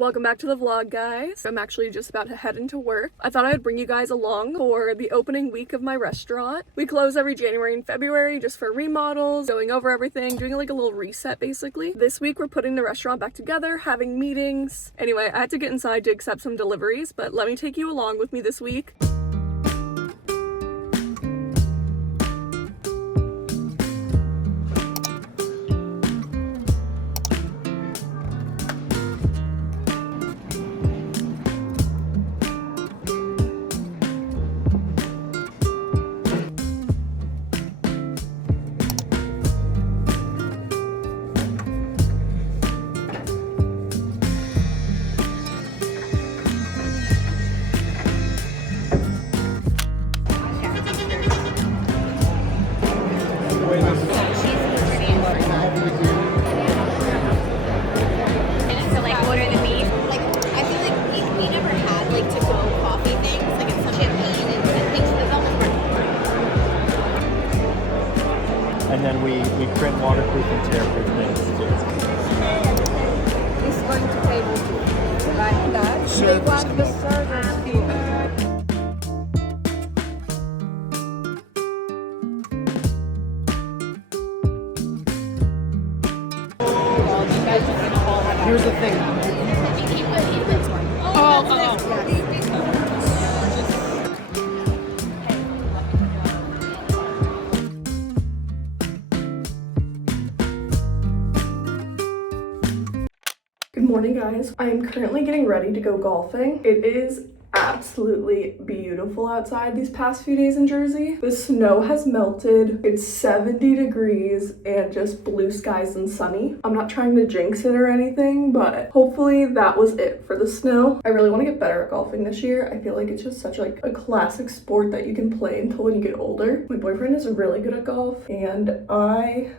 Welcome back to the vlog, guys. I'm actually just about to head into work. I thought I'd bring you guys along for the opening week of my restaurant. We close every January and February just for remodels, going over everything, doing like a little reset basically. This week we're putting the restaurant back together, having meetings. Anyway, I had to get inside to accept some deliveries, but let me take you along with me this week. And then we print waterproof and tear-proof things too. It's going to table two. Like that. They want the servers too. Here's the thing. Good morning, guys. I am currently getting ready to go golfing. It is absolutely beautiful outside these past few days in Jersey. The snow has melted. It's 70 degrees and just blue skies and sunny. I'm not trying to jinx it or anything, but hopefully that was it for the snow. I really want to get better at golfing this year. I feel like it's just such like a classic sport that you can play until when you get older. My boyfriend is really good at golf and I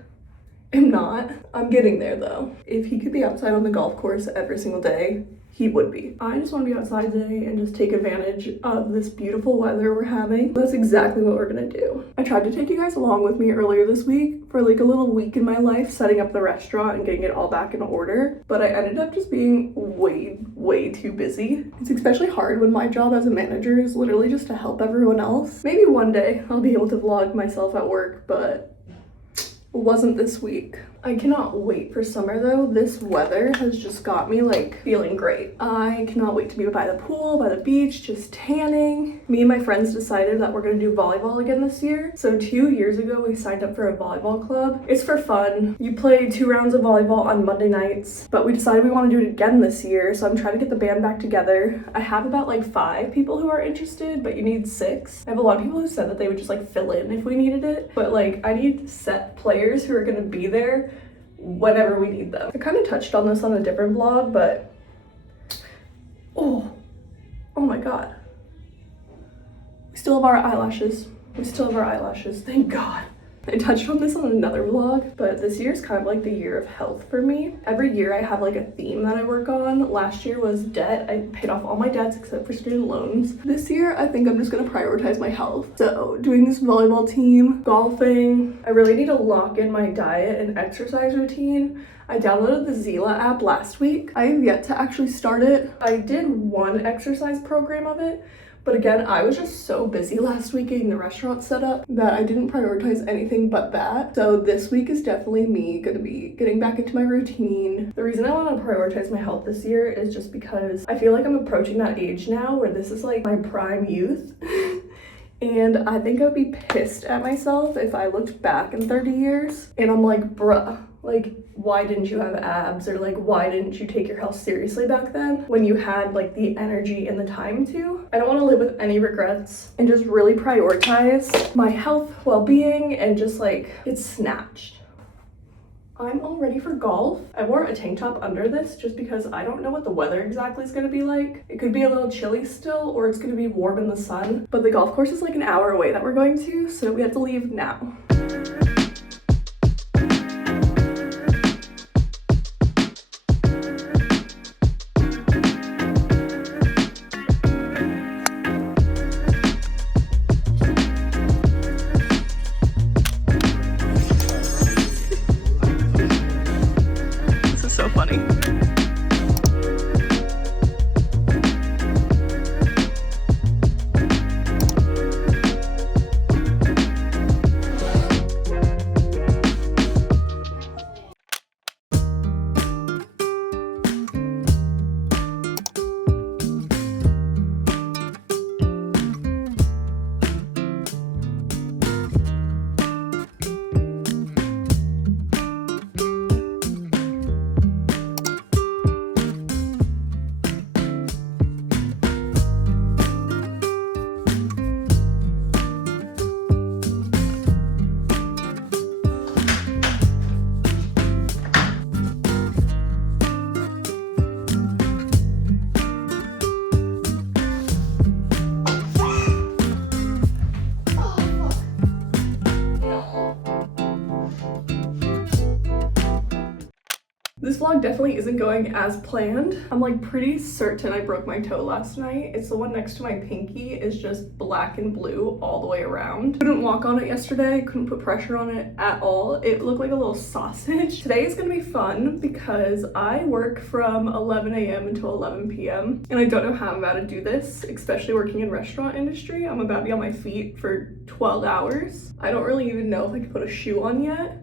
am not. I'm getting there though. If he could be outside on the golf course every single day, he would be. I just want to be outside today and just take advantage of this beautiful weather we're having. That's exactly what we're gonna do. I tried to take you guys along with me earlier this week for like a little week in my life, setting up the restaurant and getting it all back in order, but I ended up just being way too busy. It's especially hard when my job as a manager is literally just to help everyone else. Maybe one day I'll be able to vlog myself at work, but wasn't this week. I cannot wait for summer though. This weather has just got me like feeling great. I cannot wait to be by the pool, by the beach, just tanning. Me and my friends decided that we're gonna do volleyball again this year. So 2 years ago, we signed up for a volleyball club. It's for fun. You play 2 rounds of volleyball on Monday nights, but we decided we want to do it again this year. So I'm trying to get the band back together. I have about like 5 people who are interested, but you need 6. I have a lot of people who said that they would just like fill in if we needed it, but like I need set players who are gonna be there whenever we need them. I kind of touched on this on a different vlog, but oh my god. We still have our eyelashes. Thank God. I touched on this on another vlog, but this year is kind of like the year of health for me. Every year I have like a theme that I work on. Last year was debt. I paid off all my debts except for student loans. This year, I think I'm just gonna prioritize my health. So doing this volleyball team, golfing, I really need to lock in my diet and exercise routine. I downloaded the Zila app last week. I have yet to actually start it. I did one exercise program of it, but again, I was just so busy last week getting the restaurant set up that I didn't prioritize anything but that. So this week is definitely me gonna be getting back into my routine. The reason I want to prioritize my health this year is just because I feel like I'm approaching that age now where this is like my prime youth. And I think I would be pissed at myself if I looked back in 30 years and I'm like, bruh, like, why didn't you have abs? Or like, why didn't you take your health seriously back then when you had like the energy and the time to? I don't want to live with any regrets and just really prioritize my health, well-being, and just like get snatched. I'm all ready for golf. I wore a tank top under this just because I don't know what the weather exactly is going to be like. It could be a little chilly still, or it's going to be warm in the sun. But the golf course is like an hour away that we're going to, so we have to leave now. This is so funny. vlog definitely isn't going as planned. I'm like pretty certain I broke my toe last night. It's the one next to my pinky. It's just black and blue all the way around. Couldn't walk on it yesterday, couldn't put pressure on it at all. It looked like a little sausage. Today is gonna be fun because I work from 11 a.m. until 11 p.m. and I don't know how I'm about to do this, especially working in restaurant industry. I'm about to be on my feet for 12 hours. I don't really even know if I can put a shoe on yet.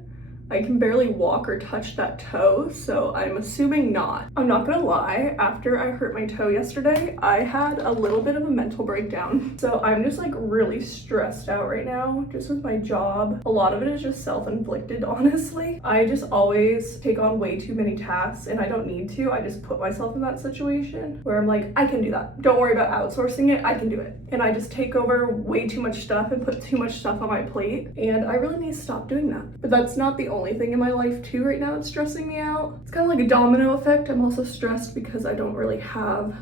I can barely walk or touch that toe, so I'm assuming not. I'm not gonna lie, after I hurt my toe yesterday, I had a little bit of a mental breakdown. So I'm just like really stressed out right now, just with my job. A lot of it is just self-inflicted, honestly. I just always take on way too many tasks and I don't need to. I just put myself in that situation where I'm like, I can do that. Don't worry about outsourcing it, I can do it. And I just take over way too much stuff and put too much stuff on my plate. And I really need to stop doing that. But that's not the only thing in my life too right now that's stressing me out. It's kind of like a domino effect. I'm also stressed because I don't really have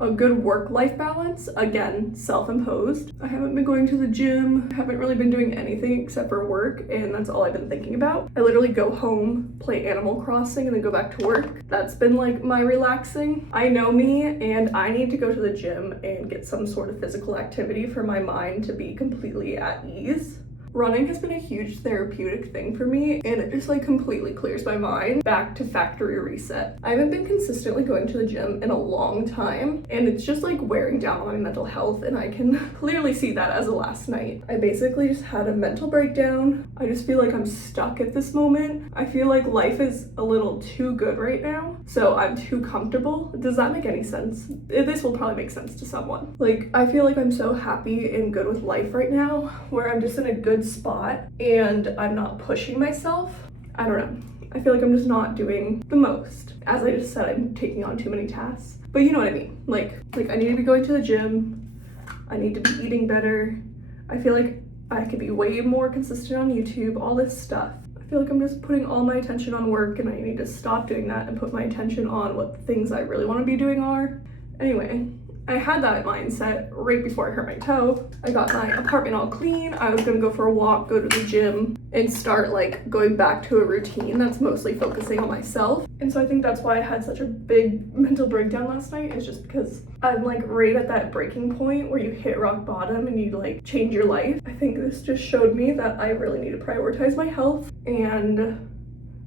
a good work-life balance. Again, self-imposed. I haven't been going to the gym, haven't really been doing anything except for work, and that's all I've been thinking about. I literally go home, play Animal Crossing, and then go back to work. That's been like my relaxing. I know me, and I need to go to the gym and get some sort of physical activity for my mind to be completely at ease. Running has been a huge therapeutic thing for me, and it just like completely clears my mind back to factory reset. I haven't been consistently going to the gym in a long time, and it's just like wearing down on my mental health, and I can clearly see that as of last night. I basically just had a mental breakdown. I just feel like I'm stuck at this moment. I feel like life is a little too good right now, so I'm too comfortable. Does that make any sense? This will probably make sense to someone. Like, I feel like I'm so happy and good with life right now, where I'm just in a good spot and I'm not pushing myself. I don't know. I feel like I'm just not doing the most. As I just said, I'm taking on too many tasks. But you know what I mean. Like I need to be going to the gym. I need to be eating better. I feel like I could be way more consistent on YouTube, all this stuff. I feel like I'm just putting all my attention on work and I need to stop doing that and put my attention on what things I really want to be doing are. Anyway, I had that mindset right before I hurt my toe. I got my apartment all clean. I was gonna go for a walk, go to the gym, and start like going back to a routine that's mostly focusing on myself. And so I think that's why I had such a big mental breakdown last night, is just because I'm like right at that breaking point where you hit rock bottom and you like change your life. I think this just showed me that I really need to prioritize my health and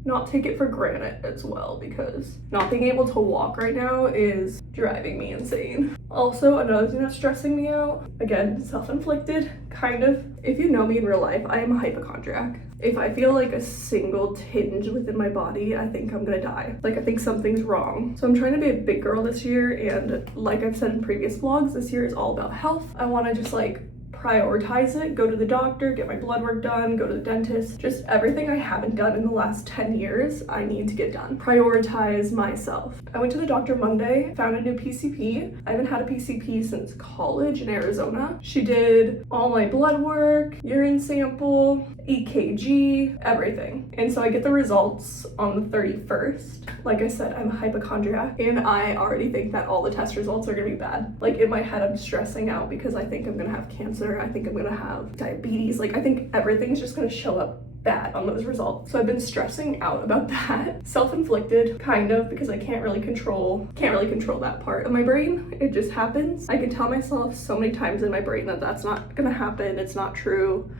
not take it for granted as well, because not being able to walk right now is driving me insane. Also, another thing that's stressing me out, again, self-inflicted, kind of. If you know me in real life, I am a hypochondriac. If I feel like a single tinge within my body, I think I'm gonna die. Like, I think something's wrong. So I'm trying to be a big girl this year, and like I've said in previous vlogs, this year is all about health. I wanna just like prioritize it, go to the doctor, get my blood work done, go to the dentist, just everything I haven't done in the last 10 years, I need to get done. Prioritize myself. I went to the doctor Monday, found a new PCP. I haven't had a PCP since college in Arizona. She did all my blood work, urine sample, EKG, everything. And so I get the results on the 31st. Like I said, I'm a hypochondriac, and I already think that all the test results are gonna be bad. Like, in my head, I'm stressing out because I think I'm gonna have cancer. I think I'm gonna have diabetes. Like, I think everything's just gonna show up bad on those results. So I've been stressing out about that. Self-inflicted, kind of, because I can't really control that part of my brain. It just happens. I can tell myself so many times in my brain that that's not gonna happen. It's not true.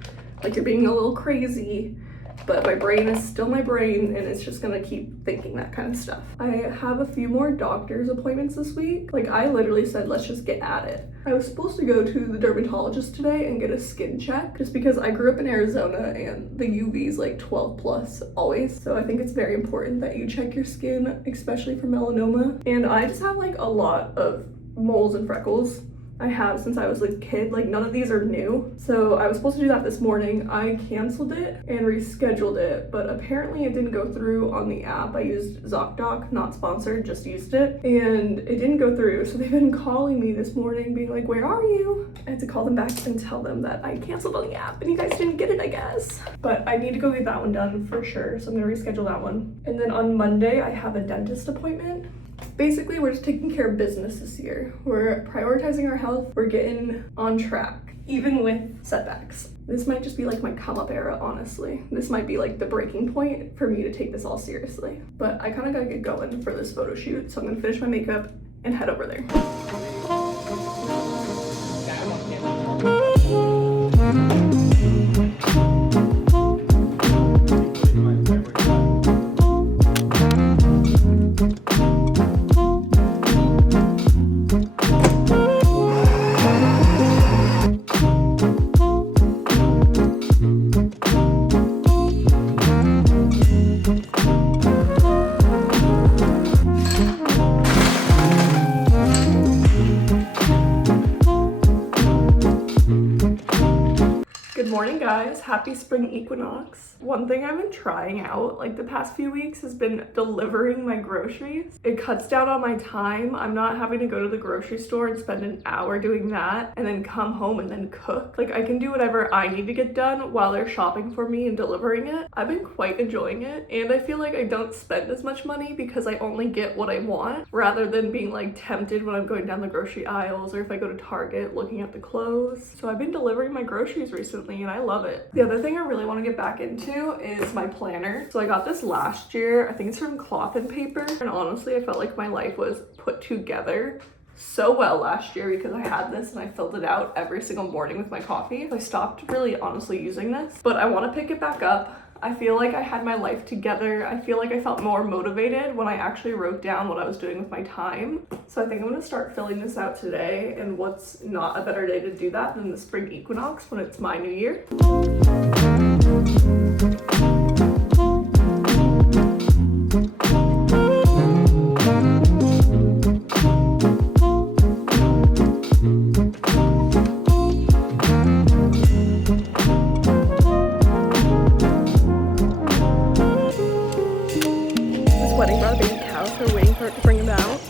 Like, you're being a little crazy. But my brain is still my brain, and it's just gonna keep thinking that kind of stuff. I have a few more doctor's appointments this week. Like, I literally said, let's just get at it. I was supposed to go to the dermatologist today and get a skin check, just because I grew up in Arizona and the UV is like 12 plus always. So I think it's very important that you check your skin, especially for melanoma. And I just have like a lot of moles and freckles. I have since I was a kid. Like, none of these are new. So I was supposed to do that this morning. I canceled it and rescheduled it, but apparently it didn't go through on the app. I used ZocDoc, not sponsored, just used it, and it didn't go through. So they've been calling me this morning being like, where are you? I had to call them back and tell them that I canceled on the app and you guys didn't get it, I guess. but I need to go get that one done for sure. So I'm gonna reschedule that one. And then on Monday, I have a dentist appointment. Basically, we're just taking care of business this year. We're prioritizing our health. We're getting on track, even with setbacks. This might just be like my come up era, honestly. This might be like the breaking point for me to take this all seriously. But I kind of gotta get going for this photo shoot. So I'm gonna finish my makeup and head over there. Good morning, guys. Happy spring equinox. One thing I've been trying out like the past few weeks has been delivering my groceries. It cuts down on my time. I'm not having to go to the grocery store and spend an hour doing that and then come home and then cook. Like, I can do whatever I need to get done while they're shopping for me and delivering it. I've been quite enjoying it, and I feel like I don't spend as much money because I only get what I want rather than being like tempted when I'm going down the grocery aisles or if I go to Target looking at the clothes. So I've been delivering my groceries recently and I love it. The other thing I really want to get back into is my planner. So I got this last year. I think it's from Cloth and Paper, and honestly I felt like my life was put together so well last year because I had this and I filled it out every single morning with my coffee. I stopped really honestly using this, but I want to pick it back up. I feel like I had my life together. I feel like I felt more motivated when I actually wrote down what I was doing with my time. So I think I'm gonna start filling this out today, and what's not a better day to do that than the spring equinox when it's my new year. Wedding brought a baby cow, so we're waiting for it to bring him out.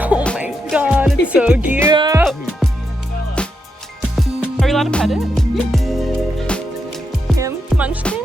Oh my god, it's so cute! Are we allowed to pet it? Him? Munchkin?